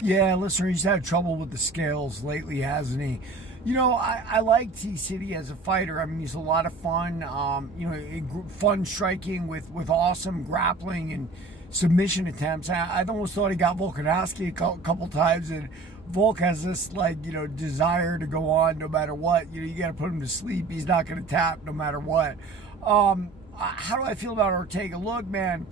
Yeah, listener, he's had trouble with the scales lately, hasn't he? I like T City as a fighter. I mean, he's a lot of fun. Fun striking with awesome grappling and submission attempts. I almost thought he got Volkanovski a couple times, and Volk has this desire to go on no matter what. You got to put him to sleep. He's not going to tap no matter what. How do I feel about Ortega? Look, man,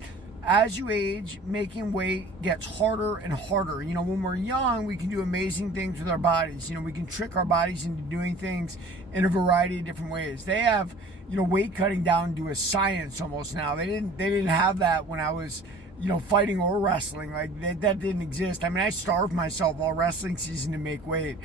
as you age, making weight gets harder and harder. When we're young, we can do amazing things with our bodies. We can trick our bodies into doing things in a variety of different ways. They have, weight cutting down to a science almost now. They didn't have that when I was, fighting or wrestling. That didn't exist. I mean, I starved myself all wrestling season to make weight.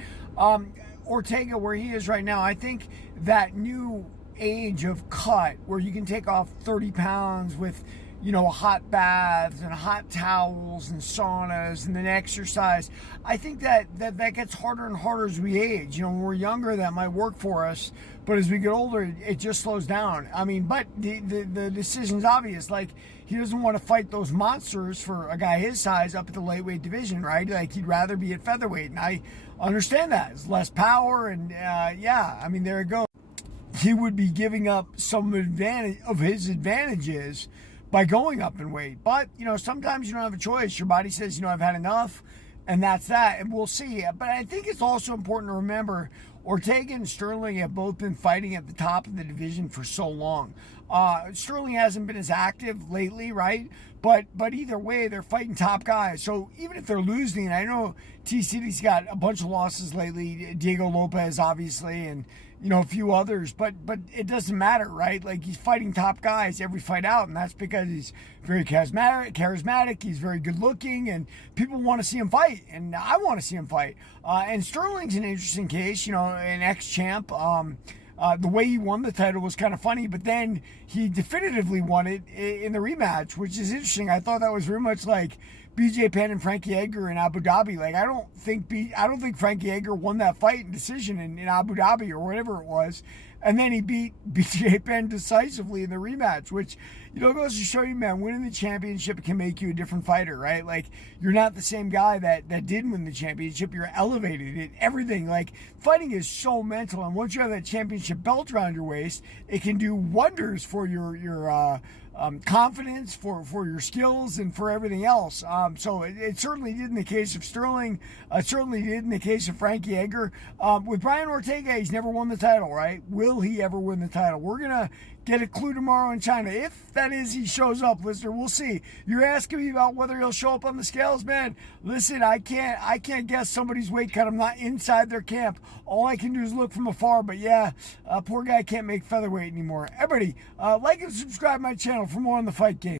Ortega, where he is right now, I think that new age of cut where you can take off 30 pounds with hot baths and hot towels and saunas and then exercise. I think that gets harder and harder as we age. When we're younger, that might work for us, but as we get older, it just slows down. I mean, but the decision's obvious. Like, he doesn't want to fight those monsters for a guy his size up at the lightweight division, right? Like, he'd rather be at featherweight, and I understand that. It's less power, and there it goes. He would be giving up some of his advantages by going up in weight. But, sometimes you don't have a choice. Your body says, I've had enough, and that's that, and we'll see. But I think it's also important to remember Ortega and Sterling have both been fighting at the top of the division for so long. Sterling hasn't been as active lately, right? But either way, they're fighting top guys. So even if they're losing, I know T-City's got a bunch of losses lately, Diego Lopez, obviously, and a few others, but it doesn't matter, right? Like, he's fighting top guys every fight out, and that's because he's very charismatic, he's very good looking, and people want to see him fight, and I want to see him fight. And Sterling's an interesting case, an ex-champ. The way he won the title was kind of funny, but then he definitively won it in the rematch, which is interesting. I thought that was very much like BJ Penn and Frankie Edgar in Abu Dhabi. Like, I don't think Frankie Edgar won that fight in decision in Abu Dhabi or whatever it was. And then he beat BJ Penn decisively in the rematch, which, goes to show you, man, winning the championship can make you a different fighter, right? Like, you're not the same guy that did win the championship. You're elevated in everything. Like, fighting is so mental. And once you have that championship belt around your waist, it can do wonders for your confidence, for your skills, and for everything else. So it certainly did in the case of Sterling. It certainly did in the case of Frankie Edgar. With Brian Ortega, he's never won the title, right? Will he ever win the title? We're going to get a clue tomorrow in China. If that is he shows up, listener, we'll see. You're asking me about whether he'll show up on the scales, man. Listen, I can't guess somebody's weight cut. I'm not inside their camp. All I can do is look from afar. But yeah, poor guy can't make featherweight anymore. Everybody, like and subscribe to my channel for more on the fight game.